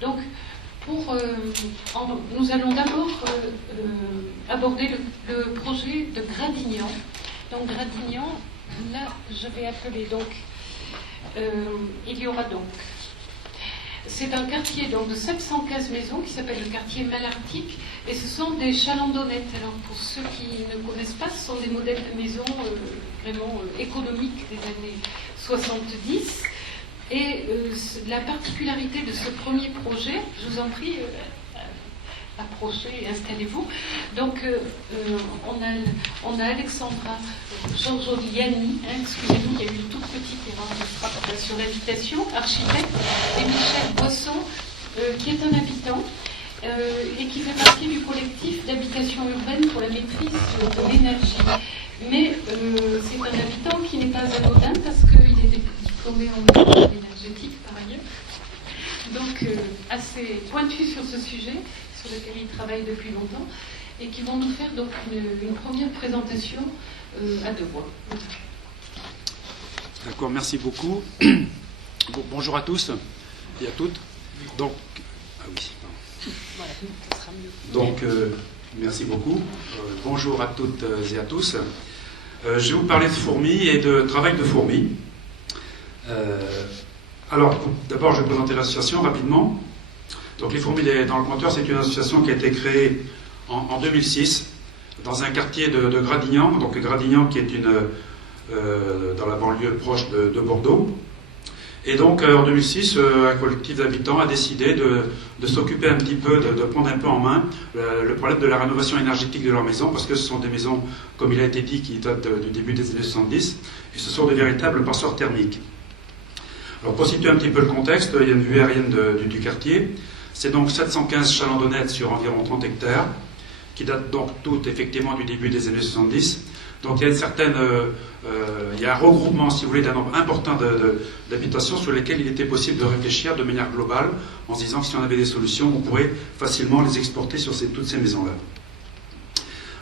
Donc, nous allons d'abord aborder le projet de Gradignan. Donc Gradignan, là je vais appeler donc, il y aura donc, c'est un quartier donc, de 715 maisons qui s'appelle le quartier Malartic, et ce sont des chalandonnettes. Alors pour ceux qui ne connaissent pas, ce sont des modèles de maisons vraiment économiques des années 70. Et la particularité de ce premier projet, je vous en prie, approchez et installez-vous. Donc, on a Alexandra Giorgioliani, excusez-nous, il y a eu une toute petite erreur de frappe sur l'invitation, architecte, et Michel Boisson, qui est un habitant et qui fait partie du collectif d'habitation urbaine pour la maîtrise de l'énergie. Mais c'est un habitant qui n'est pas anodin parce qu'il est diplômé en médecine énergétique par ailleurs, donc assez pointu sur ce sujet, sur lequel il travaille depuis longtemps, et qui vont nous faire donc une première présentation à deux voix. D'accord, merci beaucoup. Bonjour à tous et à toutes. Donc, merci beaucoup. Bonjour à toutes et à tous. Je vais vous parler de fourmis et de travail de fourmis. Alors, d'abord, je vais présenter l'association rapidement. Donc, les Fourmis dans le compteur, c'est une association qui a été créée en 2006 dans un quartier de Gradignan. Donc, Gradignan qui est dans la banlieue proche de Bordeaux. Et donc, en 2006, un collectif d'habitants a décidé de s'occuper un petit peu, de prendre un peu en main le problème de la rénovation énergétique de leurs maisons, parce que ce sont des maisons, comme il a été dit, qui datent du début des années 70, et ce sont des véritables passoires thermiques. Alors, pour situer un petit peu le contexte, il y a une vue aérienne du quartier. C'est donc 715 chalandonnettes sur environ 30 hectares, qui datent donc toutes effectivement du début des années 70. Donc il y a il y a un regroupement, si vous voulez, d'un nombre important d'habitations sur lesquelles il était possible de réfléchir de manière globale, en se disant que si on avait des solutions, on pourrait facilement les exporter sur toutes ces maisons-là.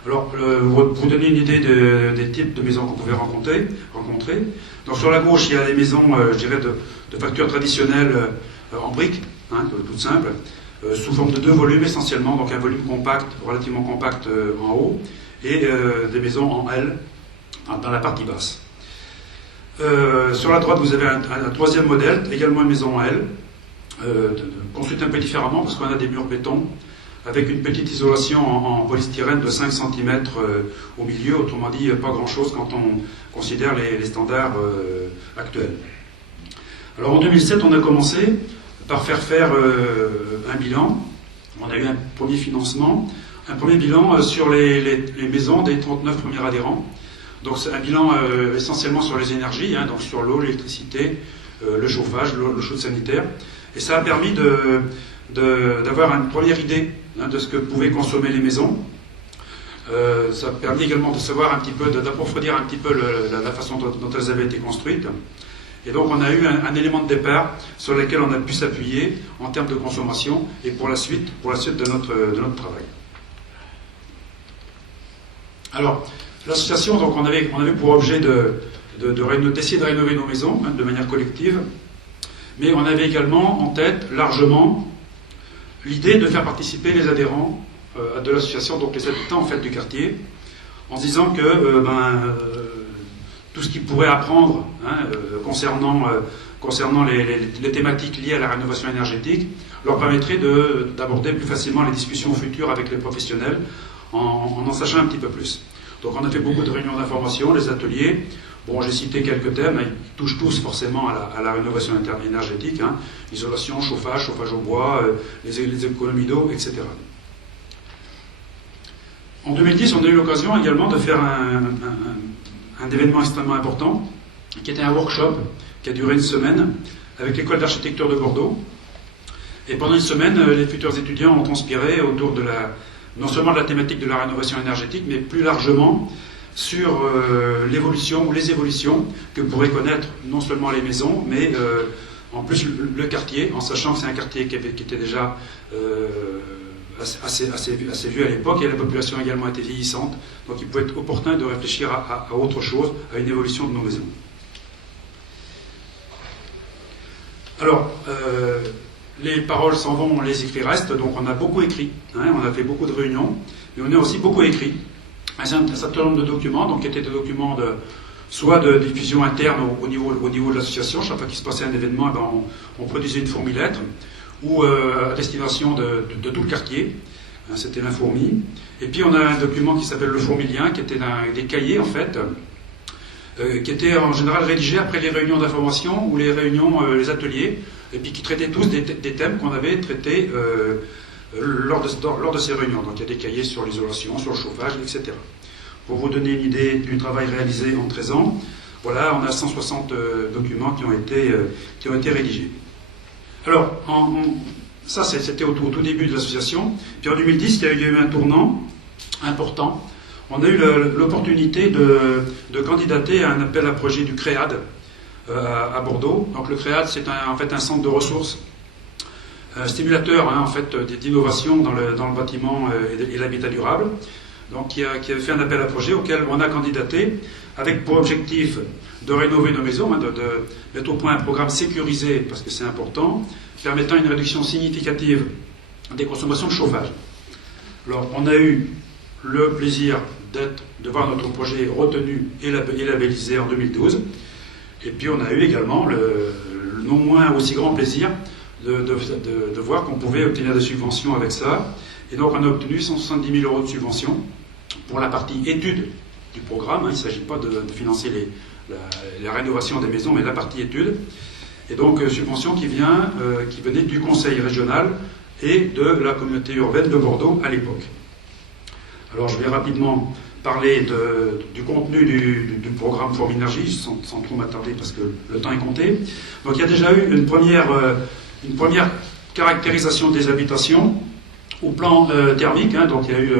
Alors, pour vous donner une idée des types de maisons qu'on pouvait rencontrer. Donc sur la gauche, il y a des maisons, je dirais, de facture traditionnelle en briques, toutes simples, sous forme de 2 volumes essentiellement, donc un volume compact, relativement compact en haut, et des maisons en L dans la partie basse. Sur la droite, vous avez un troisième modèle, également une maison en L, construite un peu différemment parce qu'on a des murs béton avec une petite isolation en polystyrène de 5 cm au milieu, autrement dit pas grand-chose quand on considère les standards actuels. Alors en 2007, on a commencé par faire un bilan. On a eu un premier financement, un premier bilan sur les maisons des 39 premiers adhérents. Donc c'est un bilan essentiellement sur les énergies, donc sur l'eau, l'électricité, le chauffage, le chaude sanitaire. Et ça a permis d'avoir une première idée de ce que pouvaient consommer les maisons. Ça a permis également de savoir un petit peu, d'approfondir un petit peu la façon dont elles avaient été construites. Et donc on a eu un élément de départ sur lequel on a pu s'appuyer en termes de consommation et pour la suite de notre travail. Alors, l'association, donc on avait pour objet d'essayer de rénover nos maisons de manière collective, mais on avait également en tête largement l'idée de faire participer les adhérents de l'association, donc les habitants en fait du quartier, en se disant que tout ce qu'ils pourraient apprendre concernant les thématiques liées à la rénovation énergétique leur permettrait d'aborder plus facilement les discussions futures avec les professionnels en sachant un petit peu plus. Donc on a fait beaucoup de réunions d'information, les ateliers. Bon, j'ai cité quelques thèmes, ils touchent tous forcément à la rénovation énergétique, isolation, chauffage au bois, les économies d'eau, etc. En 2010, on a eu l'occasion également de faire un événement extrêmement important, qui était un workshop qui a duré une semaine avec l'école d'architecture de Bordeaux. Et pendant une semaine, les futurs étudiants ont conspiré autour non seulement de la thématique de la rénovation énergétique, mais plus largement sur l'évolution ou les évolutions que pourraient connaître non seulement les maisons, mais en plus le quartier, en sachant que c'est un quartier qui était déjà assez vieux à l'époque, et la population également était vieillissante, donc il pouvait être opportun de réfléchir à autre chose, à une évolution de nos maisons. Alors, les paroles s'en vont, les écrits restent, donc on a beaucoup écrit, hein, on a fait beaucoup de réunions, mais on a aussi beaucoup écrit. Un certain nombre de documents, donc qui étaient des documents soit de diffusion interne au niveau de l'association. Chaque fois qu'il se passait un événement, eh ben, on produisait une fourmi-lettre, ou à destination de tout le quartier. Hein, c'était l'infourmi. Et puis on a un document qui s'appelle le fourmilien, qui était des cahiers en fait, qui étaient en général rédigés après les réunions d'information ou les réunions, les ateliers, et puis qui traitaient tous des thèmes qu'on avait traités lors de ces réunions. Donc il y a des cahiers sur l'isolation, sur le chauffage, etc. Pour vous donner une idée du travail réalisé en 13 ans, voilà, on a 160 documents qui ont été rédigés. Alors, ça c'était au tout début de l'association. Puis en 2010, il y a eu un tournant important. On a eu l'opportunité de candidater à un appel à projet du CREAD à Bordeaux. Donc le CREAD, c'est en fait un centre de ressources, un stimulateur hein, en fait, d'innovation dans le bâtiment et l'habitat durable. Donc qui a fait un appel à projet auquel on a candidaté avec pour objectif de rénover nos maisons, hein, de mettre au point un programme sécurisé, parce que c'est important, permettant une réduction significative des consommations de chauffage. Alors on a eu le plaisir de voir notre projet retenu et labellisé en 2012. Et puis on a eu également le non moins aussi grand plaisir de voir qu'on pouvait obtenir des subventions avec ça. Et donc on a obtenu 170 000 € de subventions pour la partie étude du programme. Hein. Il ne s'agit pas de financer la rénovation des maisons, mais la partie étude. Et donc subvention qui venait du conseil régional et de la communauté urbaine de Bordeaux à l'époque. Alors je vais rapidement parler du contenu du programme Forminergie, sans trop m'attarder parce que le temps est compté. Donc il y a déjà eu une première caractérisation des habitations au plan thermique, hein, donc il y a eu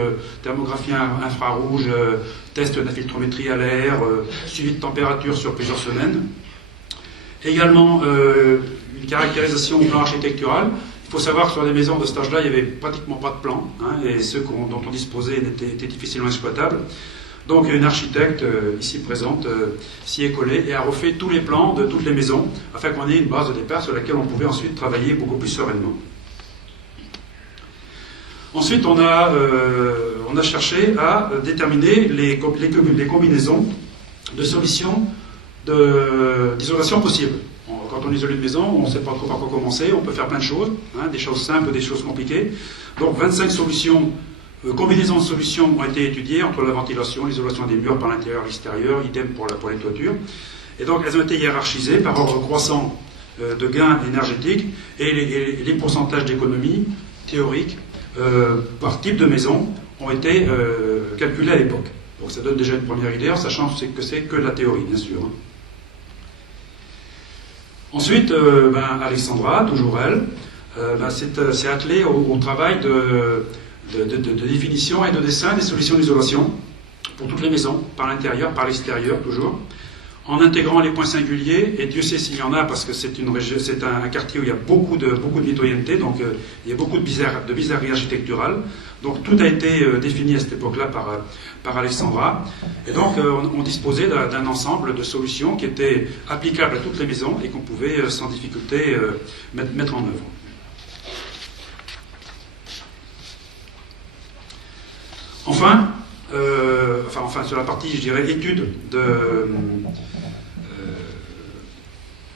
thermographie infrarouge, test d'infiltrométrie à l'air, suivi de température sur plusieurs semaines. Également une caractérisation au plan architectural. Il faut savoir que sur les maisons de cet âge-là, il n'y avait pratiquement pas de plan, hein, et ceux dont on disposait étaient difficilement exploitables. Donc une architecte ici présente s'y est collée et a refait tous les plans de toutes les maisons afin qu'on ait une base de départ sur laquelle on pouvait ensuite travailler beaucoup plus sereinement. Ensuite, on a cherché à déterminer les combinaisons de solutions d'isolation possibles. Quand on isole une maison, on ne sait pas trop par quoi commencer, on peut faire plein de choses, hein, des choses simples, des choses compliquées. Donc 25 solutions, combinaisons de solutions ont été étudiées entre la ventilation, l'isolation des murs par l'intérieur et l'extérieur, idem pour les toitures. Et donc elles ont été hiérarchisées par ordre croissant de gains énergétiques et les pourcentages d'économie théoriques par type de maison ont été calculés à l'époque. Donc ça donne déjà une première idée, en sachant que c'est que de la théorie, bien sûr. Ensuite, Alexandra, toujours elle, s'est attelée au travail de définition et de dessin des solutions d'isolation pour toutes les maisons, par l'intérieur, par l'extérieur, toujours, en intégrant les points singuliers, et Dieu sait s'il y en a, parce que c'est un quartier où il y a beaucoup de mitoyenneté, donc il y a beaucoup de bizarreries architecturales. Donc tout a été défini à cette époque-là par Alexandra. Et donc on disposait d'un ensemble de solutions qui étaient applicables à toutes les maisons et qu'on pouvait sans difficulté mettre en œuvre. Enfin, sur la partie, je dirais, étude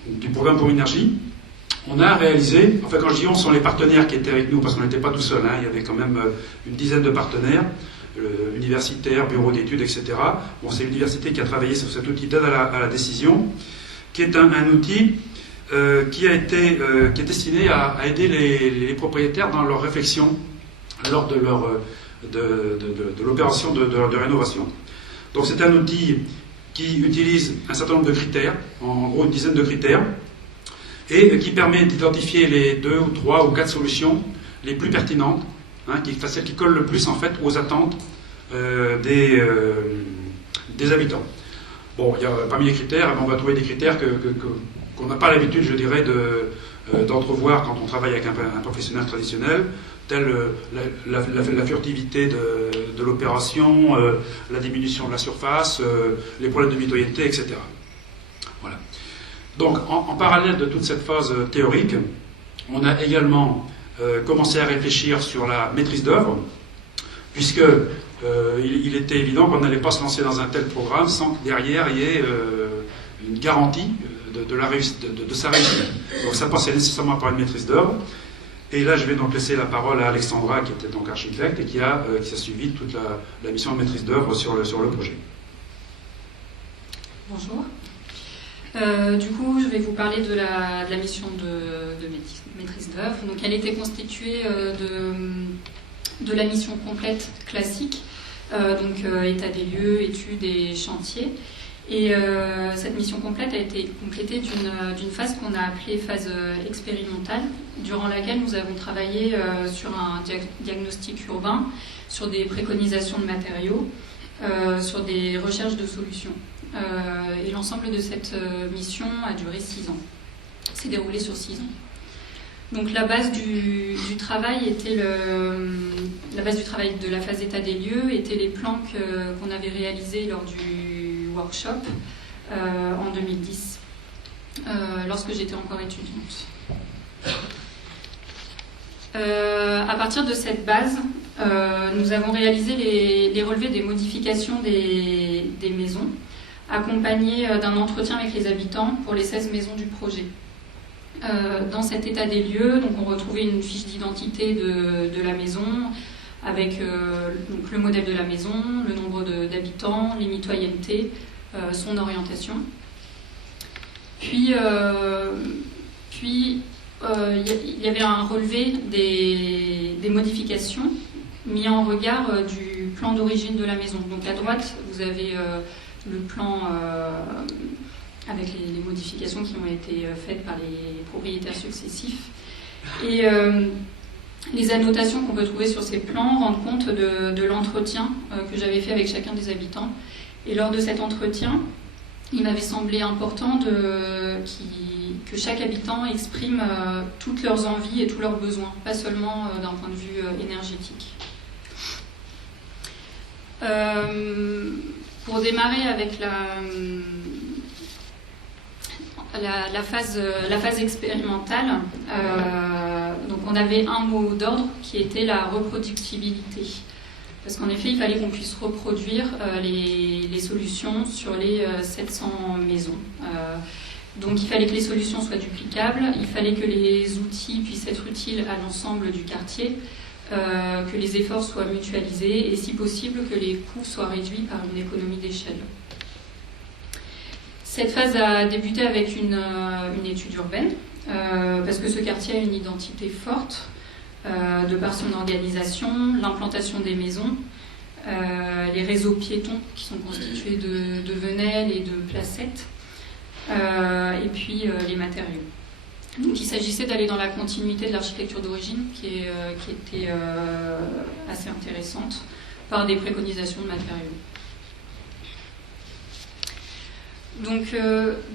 du programme Forminergie, on a réalisé, enfin quand je dis on, ce sont les partenaires qui étaient avec nous, parce qu'on n'était pas tout seul, hein, il y avait quand même une dizaine de partenaires, universitaires, bureaux d'études, etc. Bon, c'est l'université qui a travaillé sur cet outil d'aide à la décision, qui est un outil qui est destiné à aider les propriétaires dans leur réflexion lors de l'opération de rénovation. Donc c'est un outil qui utilise un certain nombre de critères, en gros une dizaine de critères, et qui permet d'identifier les 2 ou 3 ou 4 solutions les plus pertinentes, hein, celles qui collent le plus en fait aux attentes des habitants. Bon, parmi les critères, on va trouver des critères qu'on n'a pas l'habitude, je dirais, d'entrevoir quand on travaille avec un professionnel traditionnel, telle la furtivité de l'opération, la diminution de la surface, les problèmes de mitoyenneté, etc. Voilà. Donc, en parallèle de toute cette phase théorique, On a également commencé à réfléchir sur la maîtrise d'œuvre, puisque il était évident qu'on n'allait pas se lancer dans un tel programme sans que derrière il y ait une garantie de la réussite, de sa réussite. Donc ça passait nécessairement par une maîtrise d'œuvre. Et là, je vais donc laisser la parole à Alexandra, qui était donc architecte et qui a suivi toute la mission de maîtrise d'œuvre sur le projet. Bonjour. Du coup, je vais vous parler de la mission de maîtrise d'œuvre. Donc, elle était constituée de la mission complète classique, état des lieux, études et chantiers. Et cette mission complète a été complétée d'une phase qu'on a appelée phase expérimentale, durant laquelle nous avons travaillé sur un diagnostic urbain, sur des préconisations de matériaux, sur des recherches de solutions. Et l'ensemble de cette mission a duré 6 ans. C'est déroulé sur 6 ans. Donc la base du travail était la base du travail de la phase état des lieux étaient les plans qu'on avait réalisés lors du workshop en 2010, lorsque j'étais encore étudiante. À partir de cette base, nous avons réalisé les relevés des modifications des maisons, accompagnés d'un entretien avec les habitants pour les 16 maisons du projet. Dans cet état des lieux, donc on retrouvait une fiche d'identité de la maison avec donc le modèle de la maison, le nombre d'habitants, les mitoyennetés, son orientation. Puis il y avait un relevé des modifications mis en regard du plan d'origine de la maison. Donc à droite, vous avez le plan avec les modifications qui ont été faites par les propriétaires successifs. Et les annotations qu'on peut trouver sur ces plans rendent compte de l'entretien que j'avais fait avec chacun des habitants. Et lors de cet entretien, il m'avait semblé important que chaque habitant exprime toutes leurs envies et tous leurs besoins, pas seulement d'un point de vue énergétique. Pour démarrer avec la phase expérimentale, donc on avait un mot d'ordre qui était la reproductibilité. Parce qu'en effet, il fallait qu'on puisse reproduire les solutions sur les 700 maisons. Donc il fallait que les solutions soient duplicables, il fallait que les outils puissent être utiles à l'ensemble du quartier, que les efforts soient mutualisés et si possible que les coûts soient réduits par une économie d'échelle. Cette phase a débuté avec une étude urbaine, parce que ce quartier a une identité forte, de par son organisation, l'implantation des maisons, les réseaux piétons qui sont constitués de venelles et de placettes, et puis les matériaux. Donc il s'agissait d'aller dans la continuité de l'architecture d'origine qui était assez intéressante par des préconisations de matériaux. Donc,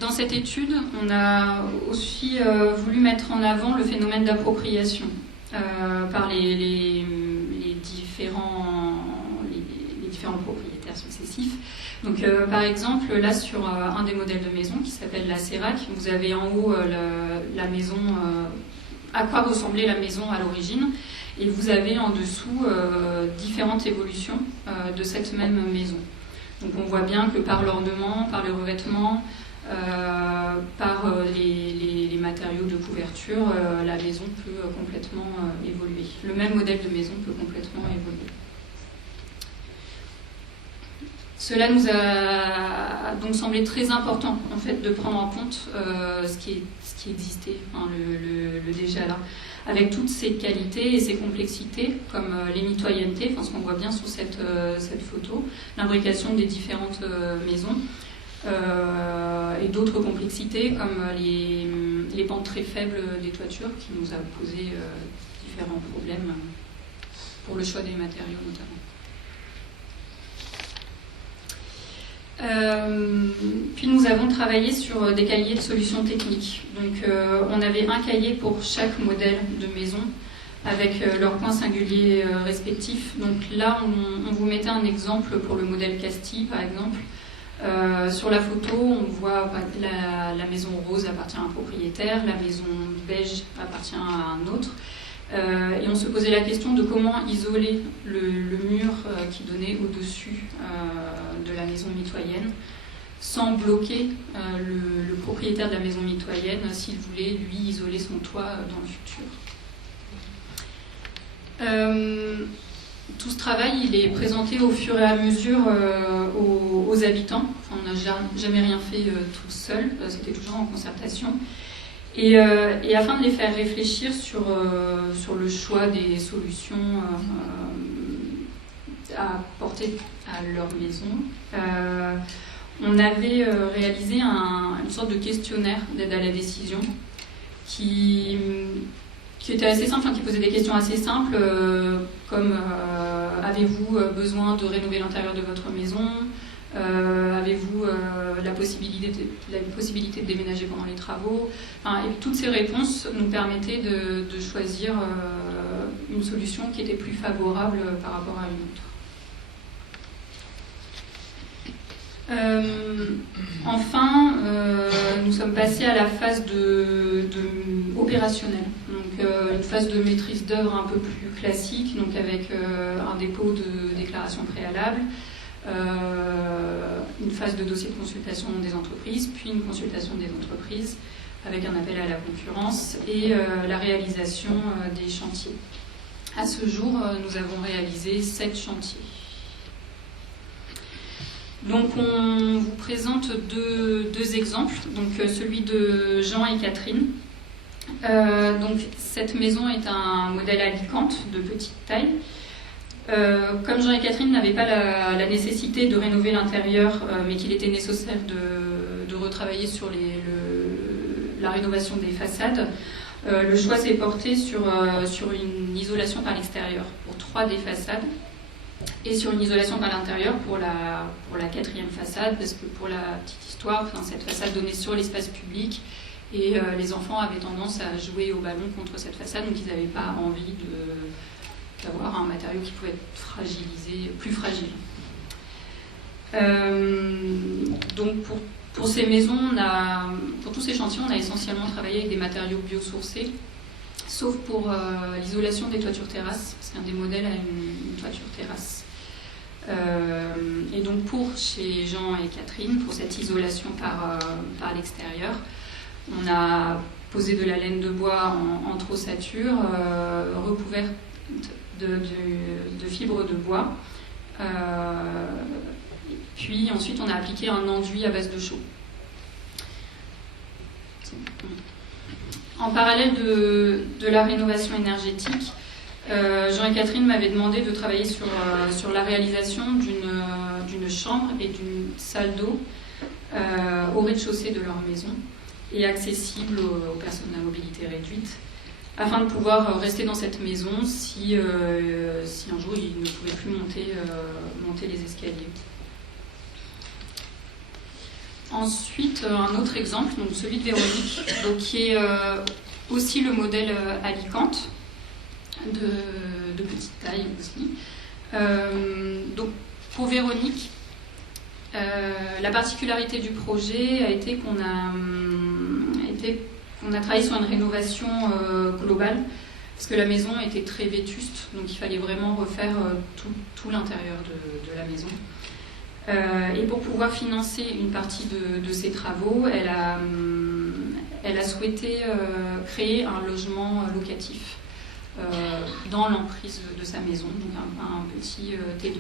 dans cette étude, on a aussi voulu mettre en avant le phénomène d'appropriation par les différents propriétaires successifs. Donc, par exemple, là, sur un des modèles de maison qui s'appelle la Sérac, vous avez en haut la maison, à quoi ressemblait la maison à l'origine, et vous avez en dessous différentes évolutions de cette même maison. Donc on voit bien que par l'ornement, par le revêtement, par les matériaux de couverture, la maison peut complètement évoluer. Le même modèle de maison peut complètement évoluer. Cela nous a donc semblé très important en fait, de prendre en compte ce qui existait, hein, le déjà là, avec toutes ses qualités et ses complexités, comme les mitoyennetés, enfin, ce qu'on voit bien sur cette photo, l'imbrication des différentes maisons, et d'autres complexités, comme les pentes très faibles des toitures, qui nous a posé différents problèmes pour le choix des matériaux notamment. Puis nous avons travaillé sur des cahiers de solutions techniques. Donc on avait un cahier pour chaque modèle de maison avec leurs points singuliers respectifs. Donc là on vous mettait un exemple pour le modèle Castille par exemple, Sur la photo, on voit la maison rose appartient à un propriétaire, la maison beige appartient à un autre. Et on se posait la question de comment isoler le mur qui donnait au-dessus de la maison mitoyenne, sans bloquer le propriétaire de la maison mitoyenne s'il voulait, lui, isoler son toit dans le futur. Tout ce travail, il est présenté au fur et à mesure aux habitants. Enfin, on n'a jamais rien fait tout seul, c'était toujours en concertation. Et afin de les faire réfléchir sur le choix des solutions à apporter à leur maison, on avait réalisé une sorte de questionnaire d'aide à la décision qui était assez simple, qui posait des questions assez simples, comme avez-vous besoin de rénover l'intérieur de votre maison ? Avez-vous la possibilité de déménager pendant les travaux ? Et toutes ces réponses nous permettaient de choisir une solution qui était plus favorable par rapport à une autre. Enfin, nous sommes passés à la phase opérationnelle, donc une phase de maîtrise d'œuvre un peu plus classique, donc avec un dépôt de déclaration préalable, une phase de dossier de consultation des entreprises, puis une consultation des entreprises avec un appel à la concurrence et la réalisation des chantiers. À ce jour, nous avons réalisé 7 chantiers. Donc on vous présente deux exemples, donc celui de Jean et Catherine. Donc cette maison est un modèle Alicante de petite taille. Comme Jean et Catherine n'avaient pas la nécessité de rénover l'intérieur, mais qu'il était nécessaire de retravailler sur la rénovation des façades, le choix s'est porté sur une isolation par l'extérieur pour 3 des façades et sur une isolation par l'intérieur pour la 4e façade, parce que pour la petite histoire, cette façade donnait sur l'espace public et les enfants avaient tendance à jouer au ballon contre cette façade, donc ils n'avaient pas envie d'avoir un matériau qui pouvait être fragilisé, plus fragile. Donc pour ces maisons, pour tous ces chantiers, on a essentiellement travaillé avec des matériaux biosourcés, sauf pour l'isolation des toitures terrasses, parce qu'un des modèles a une toiture terrasse. Et donc chez Jean et Catherine, pour cette isolation par l'extérieur, on a posé de la laine de bois en trossature, recouverte de fibres de bois. Puis ensuite, on a appliqué un enduit à base de chaux. En parallèle de la rénovation énergétique, Jean et Catherine m'avaient demandé de travailler sur la réalisation d'une chambre et d'une salle d'eau au rez-de-chaussée de leur maison et accessible aux personnes à mobilité réduite, afin de pouvoir rester dans cette maison si un jour ils ne pouvaient plus monter les escaliers. Ensuite, un autre exemple, donc celui de Véronique, donc qui est aussi le modèle Alicante, de petite taille aussi. Donc pour Véronique, la particularité du projet a été qu'on a travaillé sur une rénovation globale, parce que la maison était très vétuste, donc il fallait vraiment refaire tout l'intérieur de la maison. Et pour pouvoir financer une partie de ces travaux, elle a souhaité créer un logement locatif dans l'emprise de sa maison, donc un petit T2.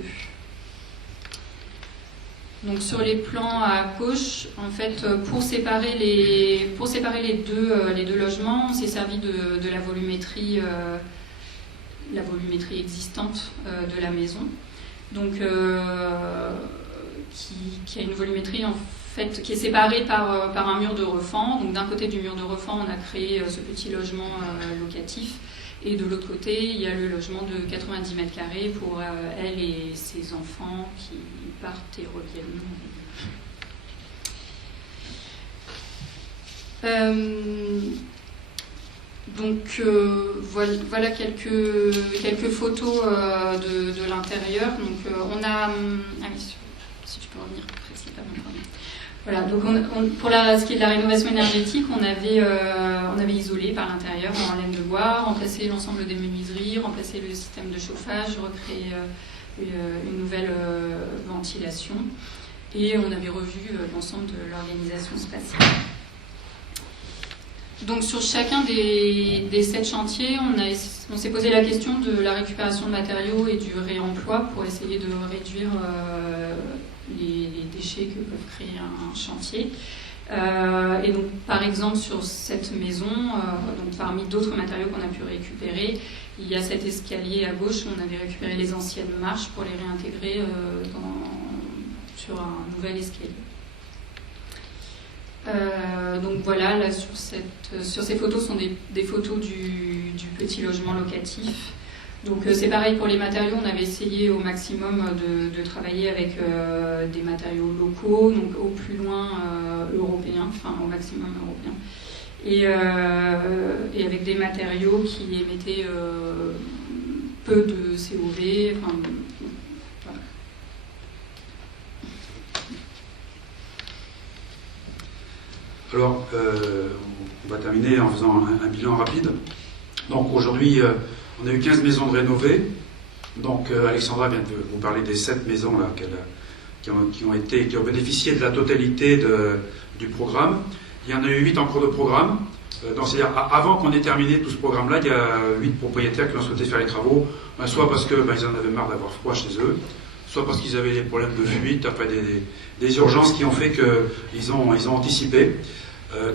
Donc sur les plans à gauche, en fait, pour séparer les deux logements, on s'est servi de la volumétrie existante de la maison. Donc qui a une volumétrie en fait qui est séparée par un mur de refend. Donc d'un côté du mur de refend, on a créé ce petit logement locatif, et de l'autre côté, il y a le logement de 90 mètres carrés pour elle et ses enfants qui partent et reviennent. Donc voilà quelques photos de l'intérieur. Donc on a si tu peux revenir principalement. Voilà, donc ce qui est de la rénovation énergétique, on avait isolé par l'intérieur en laine de bois, remplacé l'ensemble des menuiseries, remplacé le système de chauffage, recréé une nouvelle ventilation, et on avait revu l'ensemble de l'organisation spatiale. Donc sur chacun des 7 chantiers, on s'est posé la question de la récupération de matériaux et du réemploi pour essayer de réduire les déchets que peuvent créer un chantier. Et donc par exemple sur cette maison, donc parmi d'autres matériaux qu'on a pu récupérer, il y a cet escalier à gauche où on avait récupéré les anciennes marches pour les réintégrer sur un nouvel escalier. Donc voilà, là sur ces photos sont des photos du petit logement locatif. Donc c'est pareil pour les matériaux, on avait essayé au maximum de travailler avec des matériaux locaux, donc au plus loin européens, enfin au maximum européens, et avec des matériaux qui émettaient peu de COV. Enfin, voilà. Alors, on va terminer en faisant un bilan rapide. Donc aujourd'hui, on a eu 15 maisons de rénovées. Donc Alexandra vient de vous parler des 7 maisons là, qui ont bénéficié de la totalité du programme. Il y en a eu 8 en cours de programme. C'est-à-dire avant qu'on ait terminé tout ce programme-là, il y a 8 propriétaires qui ont souhaité faire les travaux, soit parce qu'ils en avaient marre d'avoir froid chez eux, soit parce qu'ils avaient des problèmes de fuite, enfin des urgences qui ont fait qu'ils ont anticipé.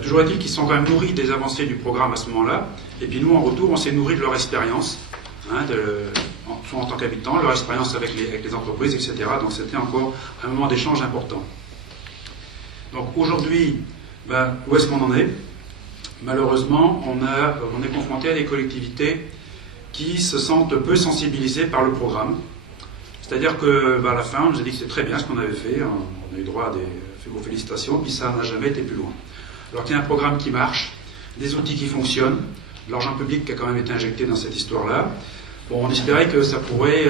Toujours est-il qu'ils sont quand même nourris des avancées du programme à ce moment-là, et puis nous en retour on s'est nourris de leur expérience, soit en tant qu'habitants, leur expérience avec les entreprises, etc. Donc c'était encore un moment d'échange important. Donc aujourd'hui, où est-ce qu'on en est? Malheureusement, on est confronté à des collectivités qui se sentent peu sensibilisées par le programme. C'est-à-dire qu'à la fin, on nous a dit que c'est très bien ce qu'on avait fait, on a eu droit à vos félicitations, puis ça n'a jamais été plus loin. Alors qu'il y a un programme qui marche, des outils qui fonctionnent, de l'argent public qui a quand même été injecté dans cette histoire-là. Bon, on espérait que ça pourrait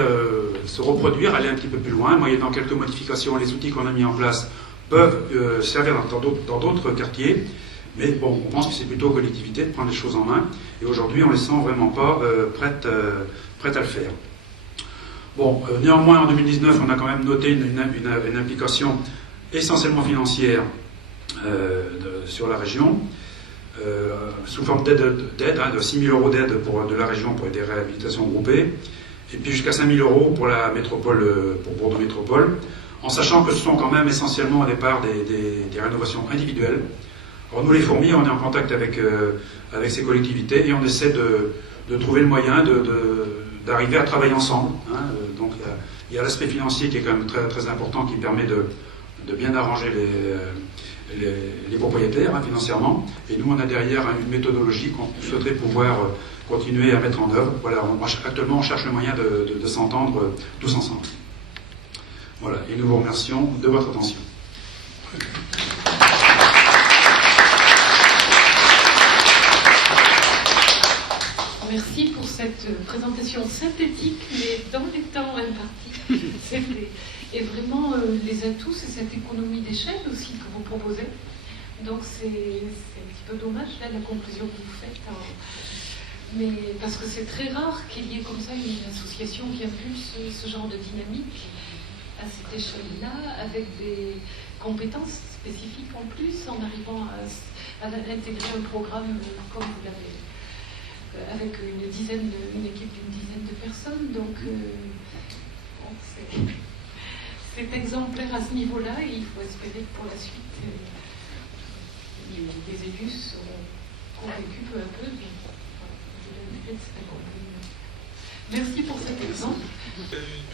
se reproduire, aller un petit peu plus loin, moyennant quelques modifications. Les outils qu'on a mis en place peuvent servir dans d'autres quartiers, mais bon, on pense que c'est plutôt aux collectivités de prendre les choses en main, et aujourd'hui on ne les sent vraiment pas prêtes à le faire. Bon, néanmoins en 2019 on a quand même noté une implication essentiellement financière sur la région, sous forme d'aide, de 6 000 € d'aide de la région pour des réhabilitations groupées, et puis jusqu'à 5 000 € pour la métropole, pour Bordeaux Métropole, en sachant que ce sont quand même essentiellement au départ des rénovations individuelles. Alors nous les fourmis, on est en contact avec ces collectivités et on essaie de trouver le moyen d'arriver à travailler ensemble. Donc il y a l'aspect financier qui est quand même très, très important, qui permet de bien arranger les propriétaires financièrement. Et nous on a derrière une méthodologie qu'on souhaiterait pouvoir continuer à mettre en œuvre. Voilà, actuellement on cherche le moyen de s'entendre tous ensemble. Voilà, et nous vous remercions de votre attention. Merci pour cette présentation synthétique, mais dans les temps impartis. Et vraiment, les atouts, c'est cette économie d'échelle aussi que vous proposez. Donc c'est un petit peu dommage, là, la conclusion que vous faites. Mais parce que c'est très rare qu'il y ait comme ça une association qui impulse ce genre de dynamique à cette échelle-là, avec des compétences spécifiques en plus, en arrivant à intégrer un programme comme vous l'avez, avec une équipe d'une dizaine de personnes. Donc c'est exemplaire à ce niveau-là, et il faut espérer que pour la suite, les élus seront convaincus peu à peu. Merci pour cet exemple.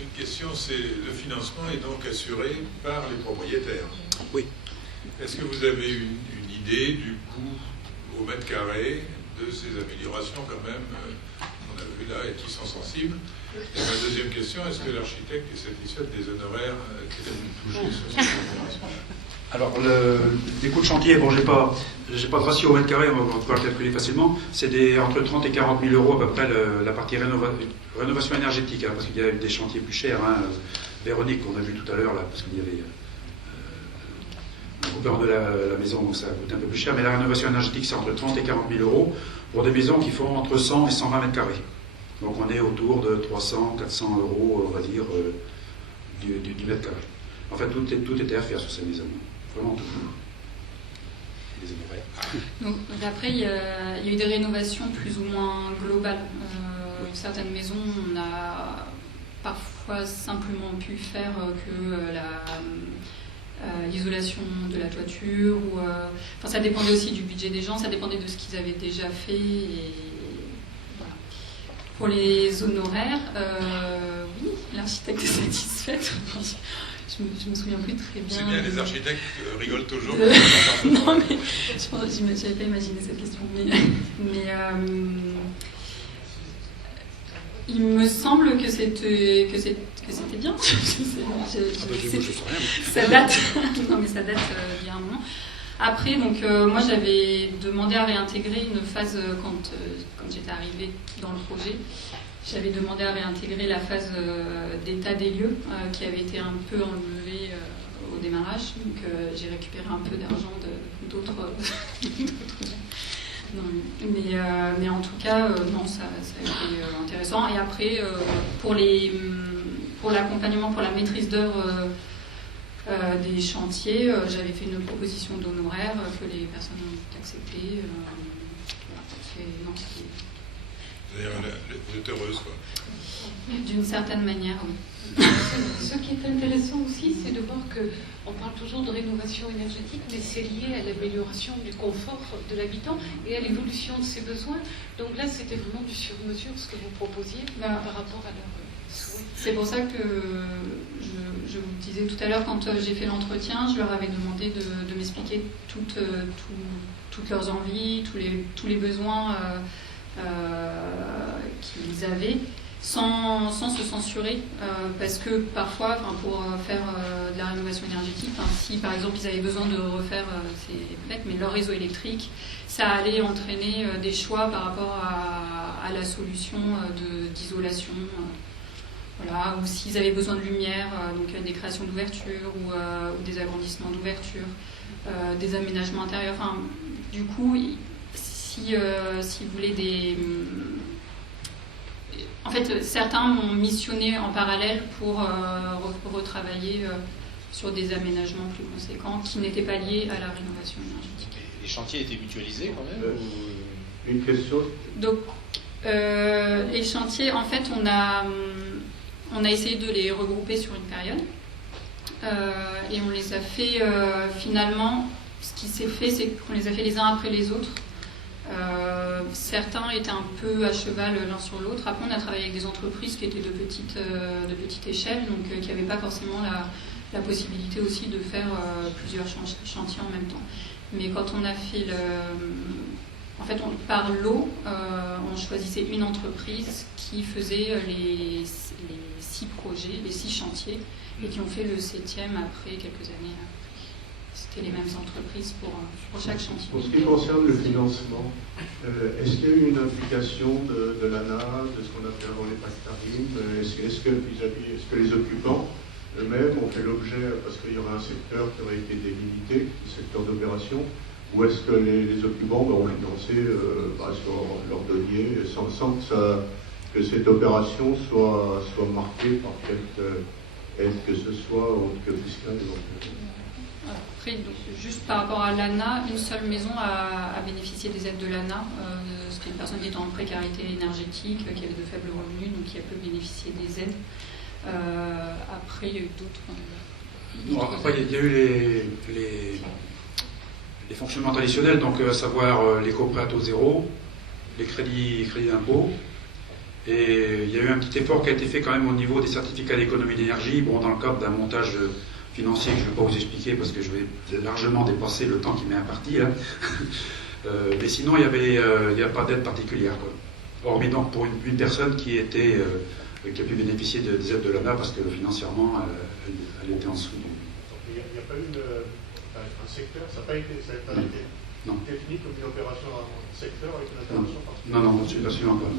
Une question, c'est le financement est donc assuré par les propriétaires. Oui. Est-ce que vous avez une idée du coût au mètre carré de ces améliorations quand même, on a vu là, et qui sont sensibles? Et ma deuxième question, est-ce que l'architecte est satisfait des honoraires qui ont touchés sur cette amélioration? Alors, les coûts de chantier, bon, j'ai pas de ratio au mètre carré, on va pouvoir le calculer facilement. C'est entre 30 et 40 000 € à peu près la partie rénovation énergétique, parce qu'il y a des chantiers plus chers. Véronique, qu'on a vu tout à l'heure, là, parce qu'il y avait la couverture de la maison, donc ça coûte un peu plus cher, mais la rénovation énergétique, c'est entre 30 et 40 000 euros pour des maisons qui font entre 100 et 120 mètres carrés. Donc on est autour de 300, 400 euros, on va dire, du mètre carré. En fait, tout était à faire sur ces maisons. Vraiment tout. Les honoraires. Donc après, il y a eu des rénovations plus ou moins globales. Certaines maisons, on a parfois simplement pu faire que l'isolation de la toiture. Ça dépendait aussi du budget des gens, ça dépendait de ce qu'ils avaient déjà fait. Et voilà. Pour les honoraires, oui, l'architecte est satisfaite. Je me souviens plus très bien. C'est bien, les architectes rigolent toujours. Non, mais je n'avais pas imaginé cette question. Mais il me semble que c'était bien. Ça date. Non, mais ça date il y a un moment. Après, donc, moi, j'avais demandé à réintégrer une phase quand j'étais arrivée dans le projet. J'avais demandé à réintégrer la phase d'état des lieux qui avait été un peu enlevée au démarrage. Donc j'ai récupéré un peu d'argent d'autres. Mais en tout cas, non, ça a été intéressant. Et après, pour l'accompagnement, pour la maîtrise d'œuvre des chantiers, j'avais fait une proposition d'honoraires que les personnes ont acceptées. C'est-à-dire, vous êtes heureuse, quoi. D'une certaine manière, oui. Ce qui est intéressant aussi, c'est de voir qu'on parle toujours de rénovation énergétique, mais c'est lié à l'amélioration du confort de l'habitant et à l'évolution de ses besoins. Donc là, c'était vraiment du sur-mesure ce que vous proposiez par rapport à leurs souhaits. C'est pour ça que je vous disais tout à l'heure, quand j'ai fait l'entretien, je leur avais demandé de m'expliquer toutes leurs envies, tous les besoins qu'ils avaient, sans se censurer, parce que parfois, pour faire de la rénovation énergétique, si par exemple ils avaient besoin de refaire, mais leur réseau électrique, ça allait entraîner des choix par rapport à la solution d'isolation, voilà, ou s'ils avaient besoin de lumière, donc des créations d'ouverture ou des agrandissements d'ouverture, des aménagements intérieurs. Enfin, du coup, si vous voulez en fait, certains m'ont missionné en parallèle pour retravailler sur des aménagements plus conséquents qui n'étaient pas liés à la rénovation énergétique. Les chantiers étaient mutualisés quand même Une question. Donc, les chantiers, en fait, on a essayé de les regrouper sur une période et on les a fait finalement. Ce qui s'est fait, c'est qu'on les a fait les uns après les autres. Certains étaient un peu à cheval l'un sur l'autre. Après, on a travaillé avec des entreprises qui étaient de petite échelle, donc qui n'avaient pas forcément la possibilité aussi de faire plusieurs chantiers en même temps. Mais quand on a fait par lot, on choisissait une entreprise qui faisait les 6 projets, les 6 chantiers, et qui ont fait le 7e après quelques années. C'était les mêmes entreprises pour chaque chantier. Pour ce qui concerne le financement, est-ce qu'il y a eu une implication de l'ANA, de ce qu'on appelait avant les pactarim? Est-ce que les occupants eux-mêmes ont fait l'objet, parce qu'il y aurait un secteur qui aurait été délimité, le secteur d'opération, ou est-ce que les occupants ont financé sur leur denier, sans que cette opération soit marquée par quelque aide que ce soit, autre que fiscale éventuellement? Après, donc, juste par rapport à l'ANA, une seule maison a bénéficié des aides de l'ANA. C'était une personne qui était en précarité énergétique, qui avait de faibles revenus, donc qui a pu bénéficier des aides. Après, il y a eu d'autres. Après, il y a eu les fonctionnements traditionnels, donc à savoir l'éco-prêt à taux zéro, les crédits d'impôt. Et il y a eu un petit effort qui a été fait quand même au niveau des certificats d'économie d'énergie, dans le cadre d'un montage financier que je ne vais pas vous expliquer parce que je vais largement dépasser le temps qui m'est imparti. Mais sinon, il n'y a pas d'aide particulière, quoi. Hormis donc pour une personne qui a pu bénéficier des aides de l'ANA parce que financièrement, elle était en dessous. Il n'y a pas eu un secteur, ça n'a pas été non. technique comme une opération en secteur avec une intervention particulière? Non, absolument pas.